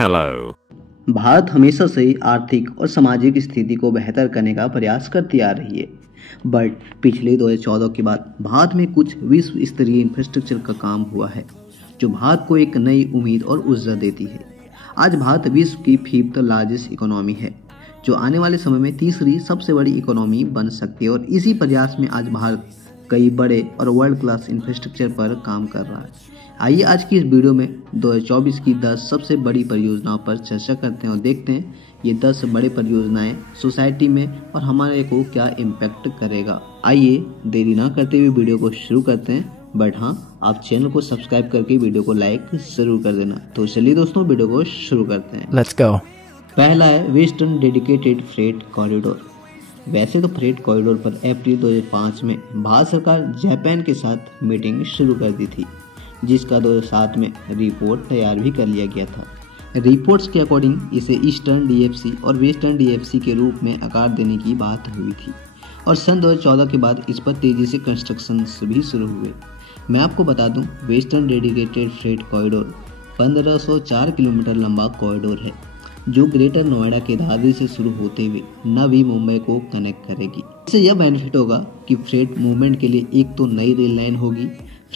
Hello. Bharat हमेशा से ही आर्थिक और सामाजिक स्थिति को बेहतर करने का प्रयास करती आ रही है। बट पिछले 2014 के बाद भारत में कुछ विश्व स्तरीय इंफ्रास्ट्रक्चर का काम हुआ है जो भारत को एक नई उम्मीद और ऊर्जा देती है। आज भारत विश्व की 5th लार्जेस्ट इकोनॉमी है जो आने वाले समय में तीसरी सबसे बड़ी इकोनॉमी बन सकती है और इसी प्रयास में आज भारत कई बड़े और वर्ल्ड क्लास इंफ्रास्ट्रक्चर पर काम कर रहा है। आइए आज की इस वीडियो में 2024 की 10 सबसे बड़ी परियोजनाओं पर चर्चा करते हैं और देखते हैं ये 10 बड़े परियोजनाएं सोसाइटी में और हमारे को क्या इम्पैक्ट करेगा। आइए देरी ना करते हुए वीडियो को शुरू करते हैं। बट हाँ, आप चैनल को सब्सक्राइब करके वीडियो को लाइक जरूर कर देना। तो चलिए दोस्तों वीडियो को शुरू करते हैं। Let's go. पहला है वेस्टर्न डेडिकेटेड फ्रेट कॉरिडोर। वैसे तो फ्रेट कॉरिडोर पर अप्रैल 2005 में भारत सरकार जापान के साथ मीटिंग शुरू कर दी थी जिसका 2007 में रिपोर्ट तैयार भी कर लिया गया था। रिपोर्ट्स के अकॉर्डिंग इसे ईस्टर्न डीएफसी और वेस्टर्न डीएफसी के रूप में आकार देने की बात हुई थी और सन 2014 के बाद इस पर तेजी से कंस्ट्रक्शन भी शुरू हुए। मैं आपको बता दूं, western dedicated freight corridor 1504 kilometre लंबा कॉरिडोर है जो ग्रेटर नोएडा के दादरी से शुरू होते हुए नवी मुंबई को कनेक्ट करेगी। इससे यह बेनिफिट होगा कि फ्रेट मूवमेंट के लिए एक तो नई रेल लाइन होगी,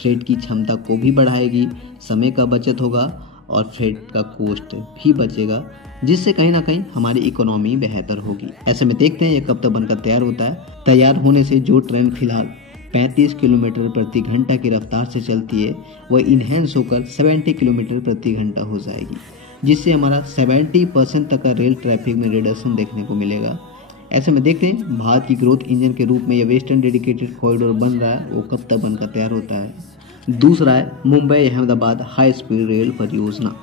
फ्रेट की क्षमता को भी बढ़ाएगी, समय का बचत होगा और फ्रेट का कॉस्ट भी बचेगा जिससे कहीं ना कहीं हमारी इकोनॉमी बेहतर होगी। ऐसे में देखते हैं ये कब तक बनकर तैयार होता है। तैयार होने से जो ट्रेन फिलहाल 35 किलोमीटर प्रति घंटा की रफ्तार से चलती है वह इन्हेंस होकर 70 किलोमीटर प्रति घंटा हो जाएगी जिससे हमारा 70% तक का रेल ट्रैफिक में रिडक्शन देखने को मिलेगा। ऐसे में देखते हैं भारत की ग्रोथ इंजन के रूप में यह वेस्टर्न डेडिकेटेड कॉरिडोर बन रहा है वो कब तक बनकर तैयार होता है। दूसरा है Mumbai Ahmedabad high speed rail परियोजना।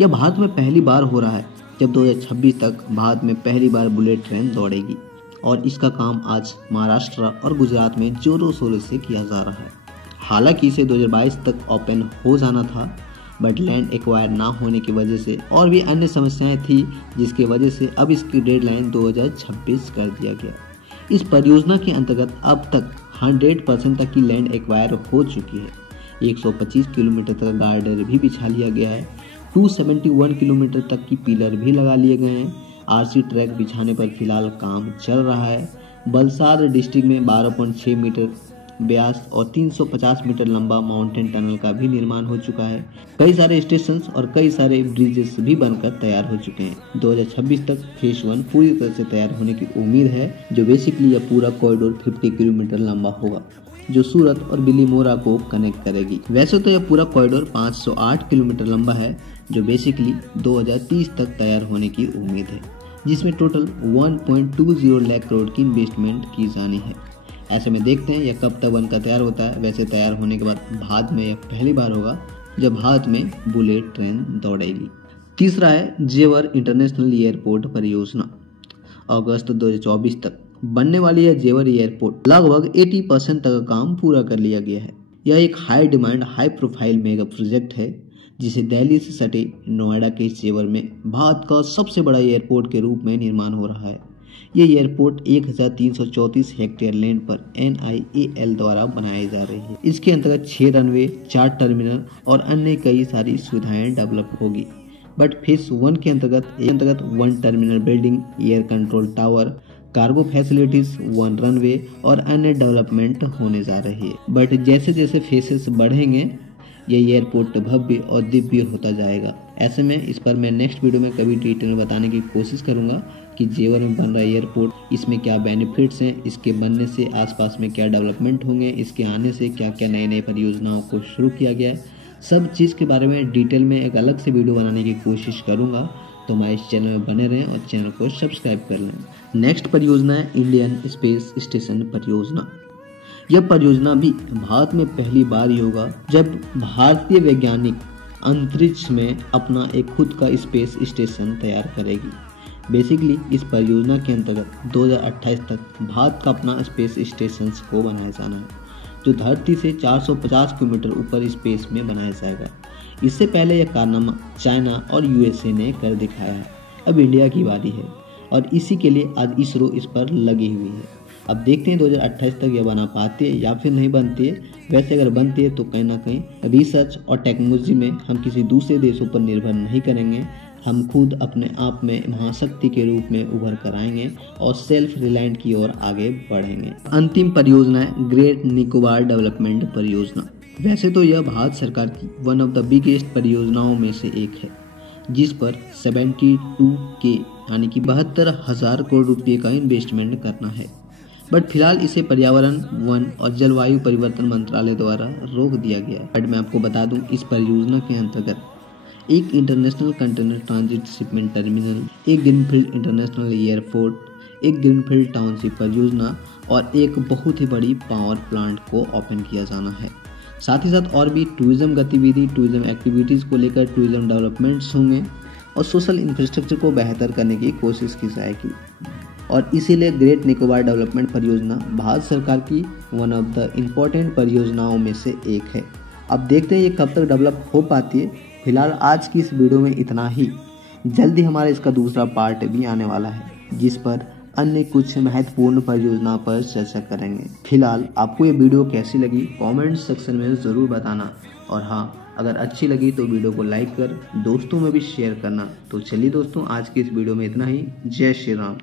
यह भारत में पहली बार हो रहा है जब 2026 तक भारत में पहली बार बुलेट ट्रेन दौड़ेगी और इसका काम आज महाराष्ट्र और गुजरात में जोरों शोरों से किया जा रहा है। हालांकि इसे 2022 तक ओपन हो जाना था बट लैंड एक्वायर ना होने की वजह से और भी अन्य समस्याएं थी जिसकी वजह से अब इसकी डेडलाइन 2026 कर दिया गया। इस परियोजना के अंतर्गत अब तक 100% तक की लैंड एक्वायर हो चुकी है। 125 किलोमीटर तक गार्डर भी बिछा लिया गया है। 271 किलोमीटर तक की पिलर भी लगा लिए गए हैं। आरसी ट्रैक बिछाने पर फिलहाल काम चल रहा है। वलसाड डिस्ट्रिक्ट में 12.6 मीटर व्यास और 350 मीटर लंबा माउंटेन टनल का भी निर्माण हो चुका है। कई सारे स्टेशन और कई सारे ब्रिजेस भी बनकर तैयार हो चुके हैं। 2026 तक फेज 1 पूरी तरह से तैयार होने की उम्मीद है जो बेसिकली यह पूरा कॉरिडोर 50 किलोमीटर लंबा होगा जो सूरत और बिलीमोरा को कनेक्ट करेगी। वैसे तो यह पूरा कॉरिडोर 508 किलोमीटर लंबा है जो बेसिकली 2030 तक तैयार होने की उम्मीद है जिसमें टोटल 1.20 लाख करोड़ की इन्वेस्टमेंट की जानी है। ऐसे में देखते हैं यह कब तक बनकर तैयार होता है। वैसे तैयार होने के बाद भारत में यह पहली बार होगा जब भारत में बुलेट ट्रेन दौड़ेगी। तीसरा है जेवर इंटरनेशनल एयरपोर्ट परियोजना। अगस्त 2024 तक बनने वाली यह जेवर एयरपोर्ट लगभग 80% तक का काम पूरा कर लिया गया है। यह एक high demand high profile mega project है जिसे दिल्ली से सटे नोएडा के जेवर में भारत का सबसे बड़ा एयरपोर्ट के रूप में निर्माण हो रहा है। ये एयरपोर्ट 1334 हेक्टेयर लैंड पर NIAL द्वारा बनाई जा रही है। इसके अंतर्गत 6 रनवे, 4 टर्मिनल और अन्य कई सारी सुविधाएं डेवलप होगी। बट फेज 1 के अंतर्गत 1 terminal building, air control tower, cargo facilities, 1 runway और अन्य डेवलपमेंट होने जा रही है। बट जैसे जैसे फेसेस बढ़ेंगे ये एयरपोर्ट भव्य और दिव्य होता जाएगा। ऐसे में इस पर मैं नेक्स्ट वीडियो में कभी डिटेल में बताने की कोशिश करूंगा कि जेवर में बन रहा एयरपोर्ट, इसमें क्या बेनिफिट्स हैं, इसके बनने से आसपास में क्या डेवलपमेंट होंगे, इसके आने से क्या क्या नए नए परियोजनाओं को शुरू किया गया है। सब चीज़ के बारे में डिटेल में एक अलग से वीडियो बनाने की कोशिश करूँगा। तो हमारे इस चैनल में बने रहें और चैनल को सब्सक्राइब कर लें। नेक्स्ट परियोजना है इंडियन स्पेस स्टेशन परियोजना। यह परियोजना भी भारत में पहली बार ही होगा जब भारतीय वैज्ञानिक अंतरिक्ष में अपना एक खुद का स्पेस स्टेशन तैयार करेगी। बेसिकली इस परियोजना के अंतर्गत 2028 तक भारत का अपना स्पेस स्टेशन को बनाया जाना है जो धरती से 450 किलोमीटर ऊपर स्पेस में बनाया जाएगा। इससे पहले यह कारनामा चाइना और USA ने कर दिखाया है। अब इंडिया की बारी है और इसी के लिए आज इसरो इस पर लगी हुई है। अब देखते हैं 2028 तक यह बना पाती है या फिर नहीं बनती है। वैसे अगर बनती है तो कहीं ना कहीं रिसर्च और टेक्नोलॉजी में हम किसी दूसरे देशों पर निर्भर नहीं करेंगे। हम खुद अपने आप में महाशक्ति के रूप में उभर कर आएंगे और सेल्फ रिलायंट की ओर आगे बढ़ेंगे। अंतिम परियोजना है ग्रेट निकोबार डेवलपमेंट परियोजना। वैसे तो यह भारत सरकार की वन ऑफ द बिगेस्ट परियोजनाओं में से एक है, जिस पर 72K यानी कि 72,000 करोड़ रुपये का इन्वेस्टमेंट करना है। बट फिलहाल इसे पर्यावरण, वन और जलवायु परिवर्तन मंत्रालय द्वारा रोक दिया गया। बट मैं आपको बता दूं, इस परियोजना के अंतर्गत एक international container transit shipment terminal, एक ग्रीनफील्ड इंटरनेशनल एयरपोर्ट, एक ग्रीनफील्ड टाउनशिप परियोजना और एक बहुत ही बड़ी पावर प्लांट को ओपन किया जाना है। साथ ही साथ और भी टूरिज्म गतिविधि, टूरिज्म एक्टिविटीज़ को लेकर टूरिज्म डेवलपमेंट्स होंगे और सोशल इंफ्रास्ट्रक्चर को बेहतर करने की कोशिश की जाएगी। और इसीलिए ग्रेट निकोबार डेवलपमेंट परियोजना भारत सरकार की वन ऑफ द इम्पोर्टेंट परियोजनाओं में से एक है। अब देखते हैं ये कब तक डेवलप हो पाती है। फिलहाल आज की इस वीडियो में इतना ही। जल्दी हमारा इसका दूसरा पार्ट भी आने वाला है, जिस पर अन्य कुछ महत्वपूर्ण परियोजना पर चर्चा करेंगे। फिलहाल आपको ये वीडियो कैसी लगी कमेंट सेक्शन में ज़रूर बताना, और हाँ, अगर अच्छी लगी तो वीडियो को लाइक कर दोस्तों में भी शेयर करना। तो चलिए दोस्तों, आज की इस वीडियो में इतना ही। जय श्री राम।